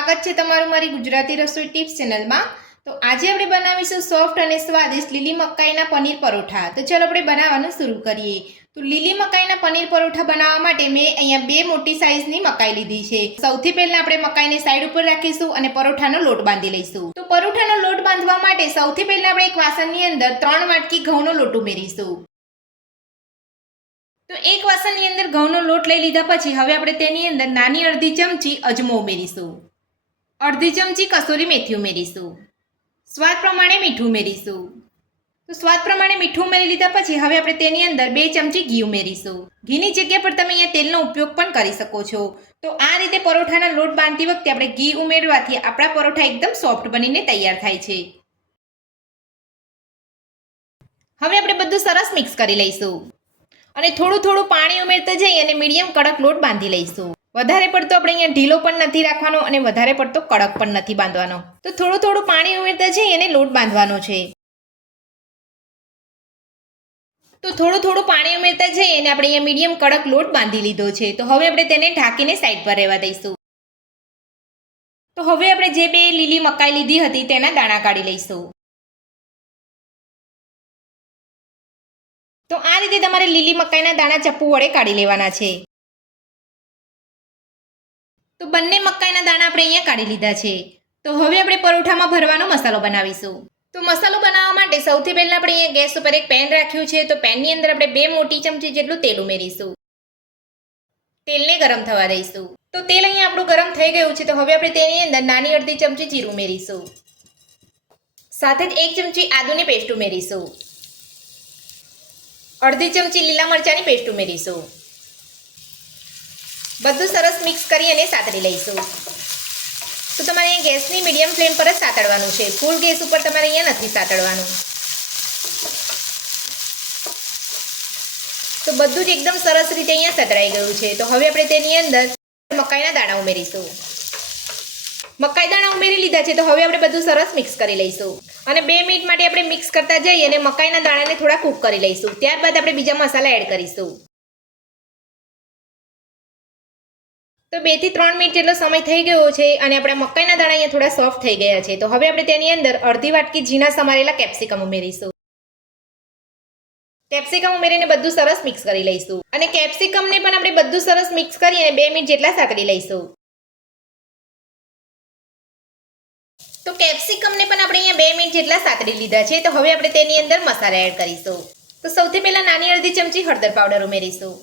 સ્વાગત છે તમારું મારી ગુજરાતી રસોઈ ટિપ્સ ચેનલમાં। તો આજે આપણે બનાવીશું સોફ્ટ અને સ્વાદિષ્ટ લીલી મકાઈના પનીર પરોઠા। તો ચાલો આપણે બનાવવાનું શરૂ કરીએ। તો લીલી મકાઈના પનીર પરોઠા બનાવવા માટે મેં અહીંયા બે મોટી સાઈઝની મકાઈ લીધી છે। સૌથી પહેલા આપણે મકાઈને સાઈડ ઉપર રાખીશું અને પરોઠાનો લોટ બાંધી લઈશું। તો પરોઠાનો લોટ બાંધવા માટે સૌથી પહેલા આપણે એક વાસણની અંદર 3 વાટકી ઘઉંનો લોટ ઉમેરીશું। તો એક વાસણની અંદર ઘઉંનો લોટ લઈ લીધા પછી હવે આપણે તેની અંદર નાની અડધી ચમચી અજમો ઉમેરીશું, અડધી ચમચી કસૂરી મેથી ઉમેરીશું, સ્વાદ પ્રમાણે મીઠું ઉમેરીશું। તો સ્વાદ પ્રમાણે મીઠું ઉમેરી લીધા પછી હવે આપણે તેની અંદર 2 ચમચી ઘી ઉમેરીશું। ઘીની જગ્યા પર તમે અહીંયા તેલનો ઉપયોગ પણ કરી શકો છો। તો આ રીતે પરોઠાના લોટ બાંધતી વખતે આપણે ઘી ઉમેરવાથી આપણા પરોઠા એકદમ સોફ્ટ બનીને તૈયાર થાય છે। હવે આપણે બધું સરસ મિક્સ કરી લઈશું અને થોડું થોડું પાણી ઉમેરતા જઈ અને મીડિયમ કડક લોટ બાંધી લઈશું। વધારે પડતો આપણે અહીંયા ઢીલો પણ નથી રાખવાનો અને વધારે પડતો કડક પણ નથી બાંધવાનો। તો થોડું થોડું પાણી ઉમેરતા જઈ અને લોટ બાંધવાનો છે। તો થોડું થોડું પાણી ઉમેરતા જઈ અને આપણે અહીંયા મીડિયમ કડક લોટ બાંધી લીધો છે। તો હવે આપણે તેને ઢાંકીને સાઈડ પર રહેવા દઈશું। તો હવે આપણે જે બે લીલી મકાઈ લીધી હતી તેના દાણા કાઢી લઈશું। તો આ રીતે તમારે લીલી મકાઈના દાણા ચપ્પુ વડે કાઢી લેવાના છે। તો બંને મકાઈના દાણા આપણે અહીંયા કાઢી લીધા છે। તો હવે આપણે પરોઠામાં ભરવાનો મસાલો બનાવીશું। તો મસાલો બનાવવા માટે સૌથી પહેલા આપણે અહીંયા ગેસ ઉપર એક પેન રાખ્યું છે। તો પેનની અંદર આપણે 2 મોટી ચમચી જેટલું તેલ ઉમેરીશું। તેલને ગરમ થવા દઈશું। તો તેલ અહીંયા આપણું ગરમ થઈ ગયું છે। તો હવે આપણે તેની અંદર નાની અડધી ચમચી જીરું ઉમેરીશું, સાથે જ 1 ચમચી આદુની પેસ્ટ ઉમેરીશું, અડધી ચમચી લીલા મરચાંની પેસ્ટ ઉમેરીશું। બધું સરસ મિક્સ કરી અને સાતળી લઈશું। તો તમારે અહીંયા ગેસની મીડિયમ ફ્લેમ પર જ સાતળવાનું છે, ફૂલ ગેસ ઉપર તમારે અહીંયા નથી સાતળવાનું। તો બધું જ એકદમ સરસ રીતે અહીંયા સાતળાઈ ગયું છે। તો હવે આપણે તેની અંદર મકાઈના દાણા ઉમેરીશું। મકાઈ દાણા ઉમેરી લીધા છે। તો હવે આપણે બધું સરસ મિક્સ કરી લઈશું અને 2 મિનિટ માટે આપણે મિક્સ કરતા જઈએ અને મકાઈના દાણાને થોડા કૂક કરી લઈશું। ત્યારબાદ આપણે બીજા મસાલા એડ કરીશું। તો 2 થી 3 મિનિટ જેટલો સમય થઈ ગયો છે અને આપણા મકાઈના દાણા અહીંયા થોડા સોફ્ટ થઈ ગયા છે। તો હવે આપણે તેની અંદર અડધી વાટકી ઝીણા સમારેલા કેપ્સિકમ ઉમેરીશું। કેપ્સિકમ ઉમેરીને બધું સરસ મિક્સ કરી લઈશું અને કેપ્સિકમને પણ આપણે બધું સરસ મિક્સ કરી અને 2 મિનિટ જેટલા સાતળી લઈશું। તો કેપ્સિકમને પણ આપણે અહીંયા 2 મિનિટ જેટલા સાતળી લીધા છે। તો હવે આપણે તેની અંદર મસાલા એડ કરીશું। તો સૌથી પહેલા નાની અડધી ચમચી હળદર પાવડર ઉમેરીશું,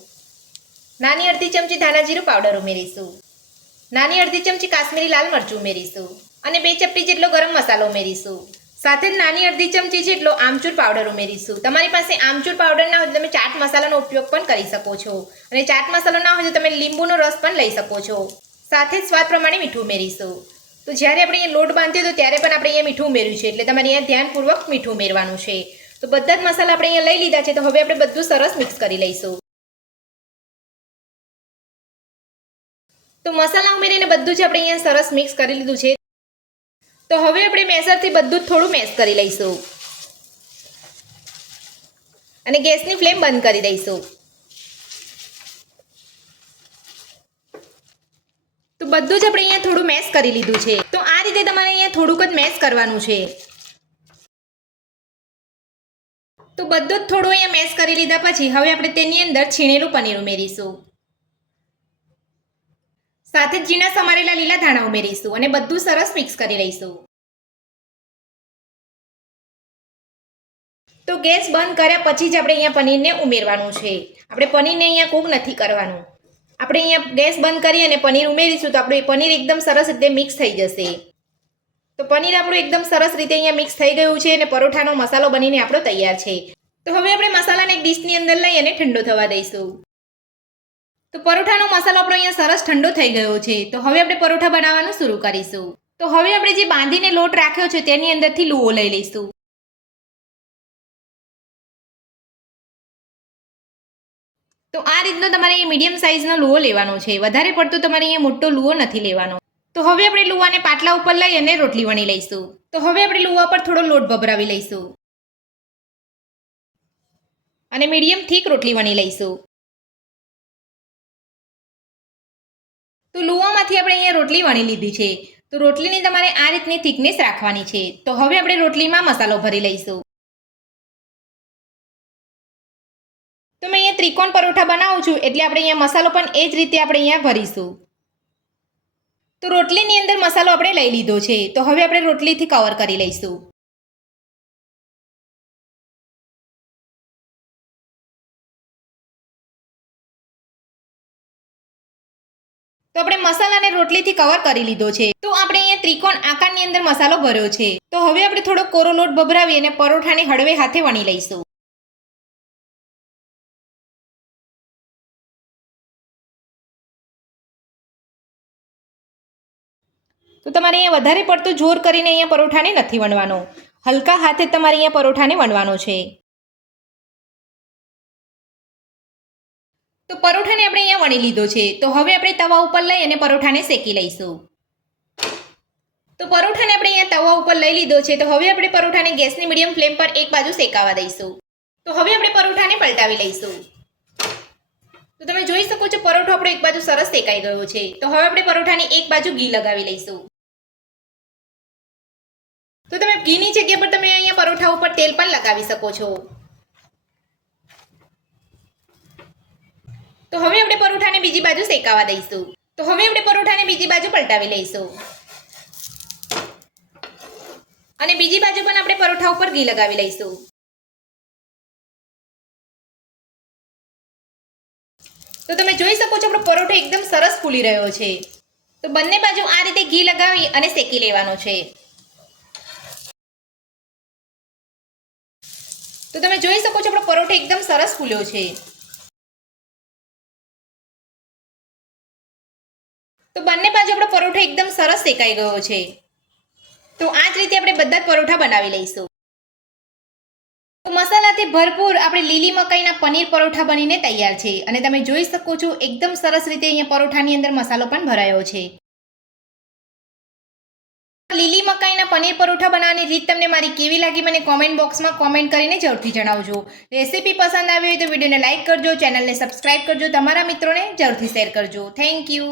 નાની અડધી ચમચી ધાણા જીરું પાવડર ઉમેરીશું, નાની અડધી ચમચી કાશ્મીરી લાલ મરચું ઉમેરીશું અને 2 ચપટી જેટલો ગરમ મસાલો ઉમેરીશું। સાથે જ નાની અડધી ચમચી જેટલો આમચૂર પાવડર ઉમેરીશું। તમારી પાસે આમચૂર પાવડર ના હોય તો તમે ચાટ મસાલાનો ઉપયોગ પણ કરી શકો છો અને ચાટ મસાલો ના હોય તો તમે લીંબુનો રસ પણ લઈ શકો છો। સાથે જ સ્વાદ પ્રમાણે મીઠું ઉમેરીશું। તો જ્યારે આપણે અહીંયા લોટ બાંધ્યો તો ત્યારે પણ આપણે અહીંયા મીઠું ઉમેર્યું છે, એટલે તમારે અહીંયા ધ્યાનપૂર્વક મીઠું ઉમેરવાનું છે। તો બધા જ મસાલા આપણે અહીંયા લઈ લીધા છે। તો હવે આપણે બધું સરસ મિક્સ કરી લઈશું। તો મસાલા ઉમેરીને બધું જ આપણે અહીંયા સરસ મિક્સ કરી લીધું છે। તો હવે આપણે મેસરથી બધું જ થોડું મેશ કરી લઈશું અને ગેસની ફ્લેમ બંધ કરી દઈશું। તો બધું જ આપણે અહીંયા થોડું મેશ કરી લીધું છે। તો આ રીતે તમારે અહીંયા થોડુંક જ મેશ કરવાનું છે। તો બધું જ થોડું અહીંયા મેશ કરી લીધા પછી હવે આપણે તેની અંદર છીણેલું પનીર ઉમેરીશું, સાથે જ ઝીણા સમારેલા લીલા ધાણા ઉમેરીશું અને બધું સરસ મિક્સ કરી લઈશું। તો ગેસ બંધ કર્યા પછી જ આપણે અહીંયા પનીરને ઉમેરવાનું છે। આપણે પનીરને અહીંયા કૂક નથી કરવાનું। આપણે અહીંયા ગેસ બંધ કરી અને પનીર ઉમેરીશું તો આપણું પનીર એકદમ સરસ રીતે મિક્સ થઈ જશે। તો પનીર આપણું એકદમ સરસ રીતે અહીંયા મિક્સ થઈ ગયું છે અને પરોઠાનો મસાલો બનીને આપણો તૈયાર છે। તો હવે આપણે મસાલાને એક ડીશની અંદર લઈ અને ઠંડો થવા દઈશું। તો પરોઠાનો મસાલો આપણો અહીંયા સરસ ઠંડો થઈ ગયો છે। તો હવે આપણે પરોઠા બનાવવાનું શરૂ કરીશું। તો હવે આપણે જે બાંધીને લોટ રાખ્યો છે તેની અંદરથી લુઓ લઈ લઈશું। તો આ રીતનો તમારે મીડિયમ સાઇઝનો લુઓ લેવાનો છે, વધારે પડતો તમારે અહીંયા મોટો લુઓ નથી લેવાનો। તો હવે આપણે લુવાને પાટલા ઉપર લઈ અને રોટલી વણી લઈશું। તો હવે આપણે લુવા પર થોડો લોટ ભભરાવી લઈશું અને મીડિયમ થીક રોટલી વણી લઈશું। તો લુવામાંથી આપણે અહીંયા રોટલી વણી લીધી છે। તો રોટલીની તમારે આ રીતની થિકનેસ રાખવાની છે. તો હવે આપણે રોટલીમાં મસાલો ભરી લઈશું. તો મેં અહીંયા ત્રિકોણ પરોઠા બનાવું છું એટલે આપણે અહીંયા મસાલો પણ એ જ રીતે આપણે અહીંયા ભરીશું. તો રોટલીની અંદર મસાલો આપણે લઈ લીધો છે. તો હવે આપણે રોટલીથી કવર કરી લઈશું. તો આપણે મસાલાને રોટલીથી કવર કરી લીધો છે. તો આપણે અહીંયા ત્રિકોણ આકારની અંદર મસાલો ભર્યો છે. તો હવે આપણે થોડો કોરો લોટ ભભરાવી અને પરોઠાને હળવે હાથે વણી લઈશું. તો તમારે અહીંયા વધારે પડતું જોર કરીને અહીંયા પરોઠાને નથી વણવાનો. હલકા હાથે તમારે અહીંયા પરોઠાને વણવાનો છે. તો પરોઠાને આપણે અહીંયા વણી લીધો છે. તો હવે આપણે તવા ઉપર લઈ અને પરોઠાને શેકી લઈશું. તો પરોઠાને આપણે અહીંયા તવા ઉપર લઈ લીધો છે. તો હવે આપણે પરોઠાને ગેસની મીડિયમ ફ્લેમ પર એક બાજુ શેકાવા દઈશું. તો હવે આપણે પરોઠાને પલટાવી લઈશું. તો તમે જોઈ શકો છો પરોઠો આપણો એક બાજુ સરસ શેકાઈ ગયો છે. તો હવે આપણે પરોઠાની એક બાજુ ઘી લગાવી લઈશું. તો તમે ઘીની જગ્યા પર તમે અહીંયા પરોઠા ઉપર તેલ પણ લગાવી શકો છો. તો હવે આપણે પરોઠાને બીજી બાજુ શેકાવા દઈશું. તો હવે આપણે પરોઠાને બીજી બાજુ પલટાવી લઈશું. અને બીજી બાજુ પણ આપણે પરોઠા ઉપર ઘી લગાવી લઈશું. તો તમે જોઈ શકો છો આપણો પરોઠો એકદમ સરસ ફૂલી રહ્યો છે. તો બંને બાજુ આ રીતે ઘી લગાવી અને શેકી લેવાનો છે. તો તમે જોઈ શકો છો આપણો પરોઠો એકદમ સરસ ફૂલ્યો છે. તો બંને બાજુ આપણો પરોઠો એકદમ સરસ શેકાઈ ગયો છે. તો આ જ રીતે આપણે બધા જ પરોઠા બનાવી લઈશું. તો મસાલાથી ભરપૂર આપણે લીલી મકાઈના પનીર પરોઠા બનીને તૈયાર છે. અને તમે જોઈ શકો છો એકદમ સરસ રીતે અહીંયા પરોઠાની અંદર મસાલો પણ ભરાયો છે. લીલી મકાઈના પનીર પરોઠા બનાવવાની રીત તમને મારી કેવી લાગી મને કોમેન્ટ બોક્સમાં કોમેન્ટ કરીને જરૂરથી જણાવજો. રેસીપી પસંદ આવી હોય તો વિડીયોને લાઇક કરજો, ચેનલને સબસ્ક્રાઇબ કરજો, તમારા મિત્રોને જરૂરથી શેર કરજો. Thank you.